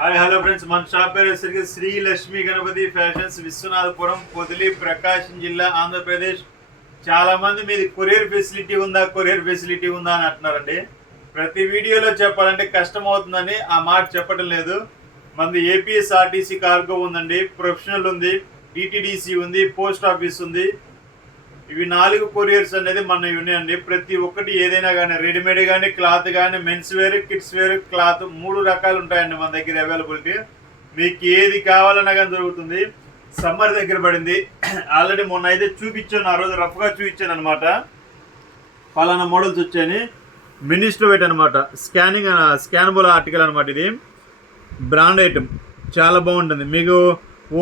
Hi hello friends, మన shop పేరు వచ్చేసరికి శ్రీ లక్ష్మీ గణపతి ఫ్యాషన్స్, విశ్వనాథపురం, పొదిలి, ప్రకాశం జిల్లా, ఆంధ్రప్రదేశ్. చాలా మంది మీది కొరియర్ ఫెసిలిటీ ఉందా అని అంటున్నారండి. ప్రతి వీడియోలో చెప్పాలంటే కష్టం అవుతుందని ఆ మాట చెప్పడం లేదు. మనది ఏపీఎస్ఆర్టీసీ కార్గో ఉందండి, ప్రొఫెషనల్ ఉంది, డిటిడిసి ఉంది, పోస్ట్ ఆఫీస్ ఉంది. ఇవి 4 కొరియర్స్ అనేది మన ఉన్నాయండి. ప్రతి ఒక్కటి ఏదైనా కానీ రెడీమేడ్ కానీ, క్లాత్ కానీ, men's wear, kids wear, cloth 3 రకాలు ఉంటాయండి మన దగ్గర అవైలబిలిటీ. మీకు ఏది కావాలన్నా కానీ దొరుకుతుంది. సమ్మర్ దగ్గర పడింది, ఆల్రెడీ మొన్న అయితే చూపించాను, ఆ రోజు రఫ్గా చూపించాను అనమాట. పలానా మోడల్స్ వచ్చాయని. మినిస్టర్ వెయిట్ అనమాట, స్కానబుల్ ఆర్టికల్ అనమాట. ఇది బ్రాండ్ ఐటమ్, చాలా బాగుంటుంది. మీకు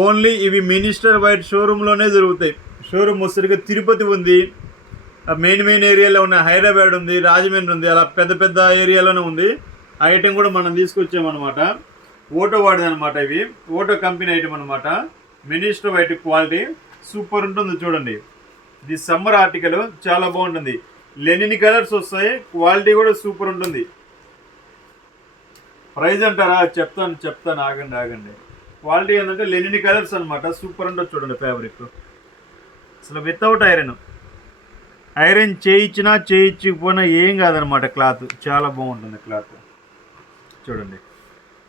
ఓన్లీ ఇవి మినిస్టర్ వైట్ షోరూంలోనే దొరుకుతాయి. షోరూమ్ వచ్చేసరికి తిరుపతి ఉంది, మెయిన్ ఏరియాలో ఉన్న హైదరాబాద్ ఉంది, రాజమండ్రి ఉంది, అలా పెద్ద ఏరియాలోనే ఉంది. ఆ ఐటెం కూడా మనం తీసుకొచ్చామన్నమాట. ఓటో వాడిది అనమాట. ఇవి ఓటో కంపెనీ ఐటమ్ అనమాట. మినిస్టర్ వైట్ క్వాలిటీ సూపర్ ఉంటుంది, చూడండి. ఇది సమ్మర్ ఆర్టికల్, చాలా బాగుంటుంది. లెనిన్ కలర్స్ వస్తాయి, క్వాలిటీ కూడా సూపర్ ఉంటుంది. ప్రైస్ అంటారా? చెప్తాను ఆగండి. క్వాలిటీ ఏంటంటే లెనిన్ కలర్స్ అనమాట, సూపర్ ఉంటుంది. చూడండి ఫ్యాబ్రిక్ అసలు వితౌట్ ఐరన్ చేయించకపోయినా ఏం కాదనమాట. క్లాత్ చాలా బాగుంటుంది. క్లాత్ చూడండి,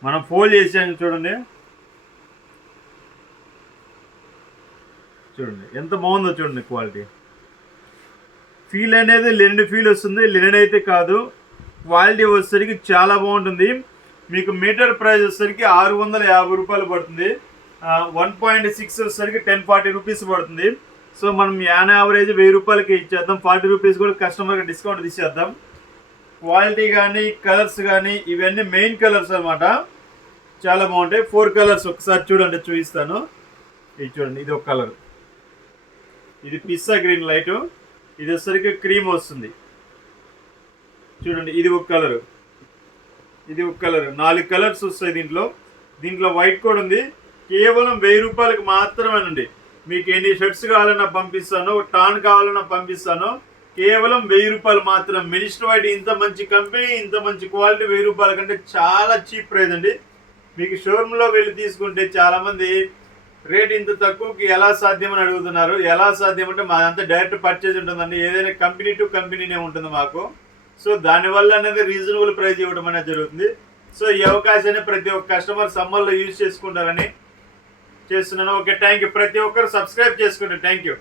మనం ఫోల్డ్ చేసాం చూడండి ఎంత బాగుందో చూడండి. క్వాలిటీ ఫీల్ అనేది లెనిన్ ఫీల్ వస్తుంది, లెనిన్ అయితే కాదు. క్వాలిటీ వచ్చేసరికి చాలా బాగుంటుంది. మీకు మీటర్ ప్రైస్ వచ్చేసరికి 650 రూపాయలు పడుతుంది. 1.6 వచ్చేసరికి 1040 రూపీస్ పడుతుంది. సో మనం యావరేజ్ 1000 రూపాయలకి ఇచ్చేద్దాం. 40 రూపీస్ కూడా కస్టమర్కి డిస్కౌంట్ తీసేద్దాం. క్వాలిటీ కానీ, కలర్స్ కానీ, ఇవన్నీ మెయిన్ కలర్స్ అనమాట. చాలా బాగుంటాయి. 4 కలర్స్ ఒకసారి చూడండి, చూపిస్తాను. ఇది చూడండి, ఇది ఒక కలర్, ఇది పిస్తా గ్రీన్ లైట్, ఇది వచ్చేసరికి క్రీమ్ వస్తుంది. చూడండి, ఇది ఒక కలరు, ఇది ఒక కలర్. 4 కలర్స్ వస్తాయి దీంట్లో వైట్ కూడా ఉంది. కేవలం 1000 రూపాయలకి మాత్రమేనండి. మీకు ఎన్ని షర్ట్స్ కావాలన్నా పంపిస్తాను, టాన్ కావాలన్నా పంపిస్తాను. కేవలం 1000 రూపాయలు మాత్రం. మినిస్టర్ వైట్ ఇంత మంచి కంపెనీ, ఇంత మంచి క్వాలిటీ 1000 రూపాయల కంటే చాలా చీప్ ప్రైస్ అండి. మీకు షోరూంలో వెళ్ళి తీసుకుంటే చాలామంది రేట్ ఇంత తక్కువకి ఎలా సాధ్యమని అడుగుతున్నారు. ఎలా సాధ్యం అంటే మాదంతా డైరెక్ట్ పర్చేజ్ ఉంటుందండి. ఏదైనా కంపెనీ టు కంపెనీనే ఉంటుంది మాకు. సో దానివల్ల అనేది రీజనబుల్ ప్రైస్ ఇవ్వడం అనేది జరుగుతుంది. సో ఈ అవకాశాన్ని ప్రతి ఒక్క కస్టమర్ సమ్మర్లో యూజ్ చేసుకుంటారని చేస్తున్నాను. Okay, thank you. ప్రతి ఒక్కరు సబ్స్క్రైబ్ చేసుకోండి. Thank you.